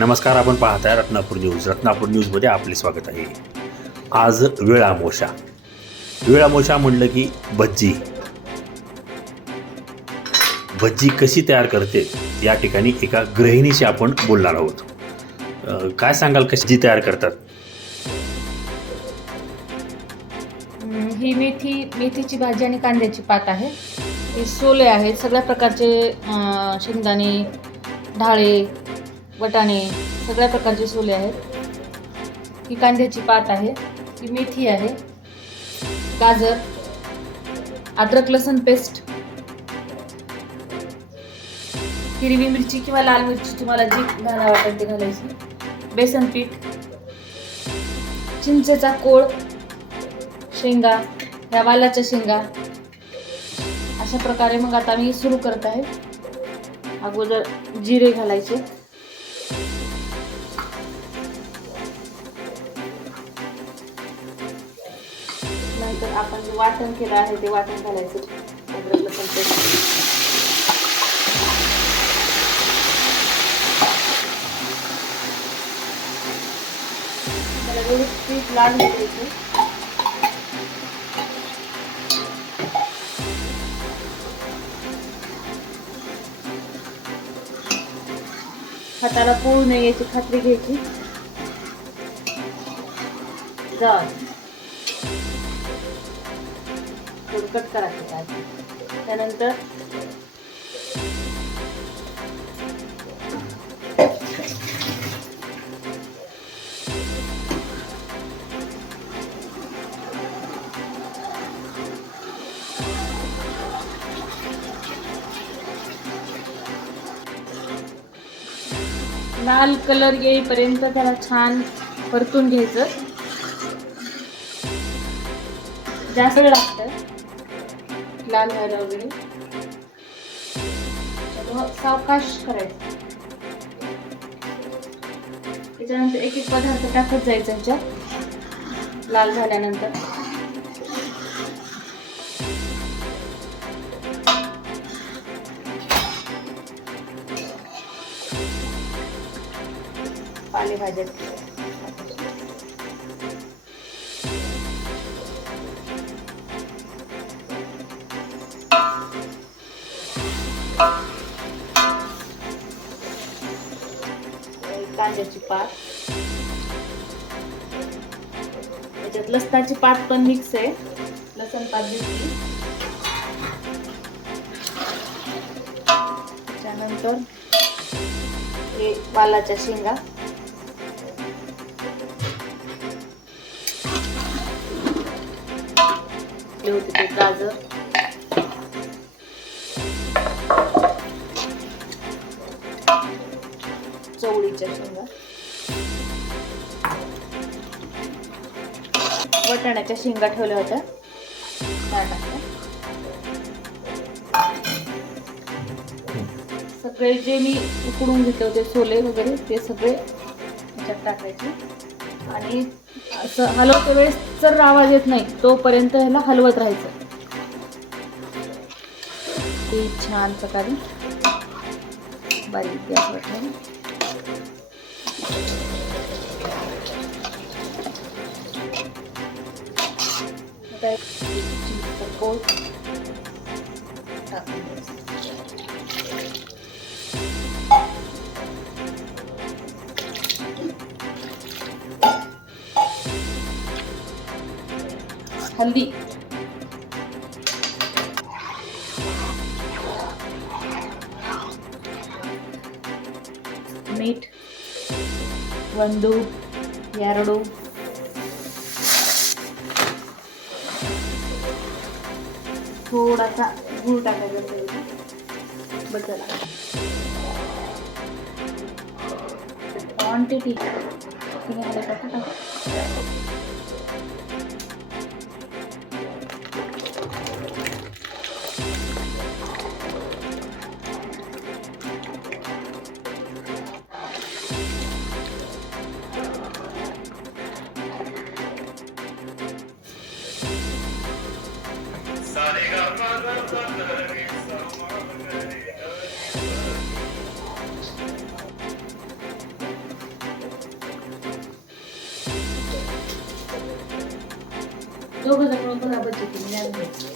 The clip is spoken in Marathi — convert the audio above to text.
नमस्कार, आपण पाहताय रत्नापूर न्यूज. रत्नापूर न्यूजमध्ये आपले स्वागत आहे. आज वेळ अमावस्या. वेळ अमावस्या म्हणलं की भज्जी भज्जी कशी तयार करते या ठिकाणी एका गृहिणीशी आपण बोलणार आहोत. काय सांगाल, कशी तयार करतात? ही मेथीची भाजी आणि कांद्याची पात आहे. हे सोले आहेत, सगळ्या प्रकारचे शेंगदाणे, ढाळे, वटाणे, सगळ्या प्रकारचे सोले आहेत. ही कांद्याची पात आहे, ही मेथी आहे, गाजर, अद्रक लसूण पेस्ट, हिरवी मिरची किंवा लाल मिरची तुम्हाला जी घाला वाटेल ते घालायची, बेसन पीठ, चिंचेचा कोळ, शेंगा, ह्या वालाच्या शेंगा. अशा प्रकारे मग आता मी सुरू करत आहे. अगोदर जिरे घालायचे, नंतर आपण जे वाटण केलं आहे ते वाटण घालायचं, अद्रक लसूण पेस्ट, व्यवस्थित लाल घालायचे. हाताला पोळू नये याची खात्री घ्यायची. कट करायचं. त्यानंतर लाल कलर येईपर्यंत त्याला छान परतून घ्यायचं. जास्त वेळ लागतं लाल व्हायला वगैरे, सावकाश करायचं. त्याच्यानंतर एक एक पदार्थ टाकत जायचं ह्याच्यात लाल झाल्यानंतर. पालेभाज्या कांद्याची पात, याच्यात लसणाची पात पण मिक्स आहे, लसण पात दिसली. त्याच्यानंतर हे वालाच्या शेंगा, होते ते गाजर, चवळीच्या शेंगा, वटाण्याच्या शेंगा ठेवल्या होत्या त्या टाकल्या. सगळे जे मी उकडून घेतले होते सोले वगैरे ते सगळे त्याच्यात टाकायचे. आणि असं हलवते वेळेस जर आवाज येत नाही तोपर्यंत ह्याला हलवत राहायचं. ते छान प्रकारे बारीक गॅसवर ठेवून कोळ टाकून द्यायचं. हल्दी, मीठ, 1 2 थोडासा गूळ टाकायचा. बदल क्वांटिटी दोघं जण मिळून बघा भजी केली.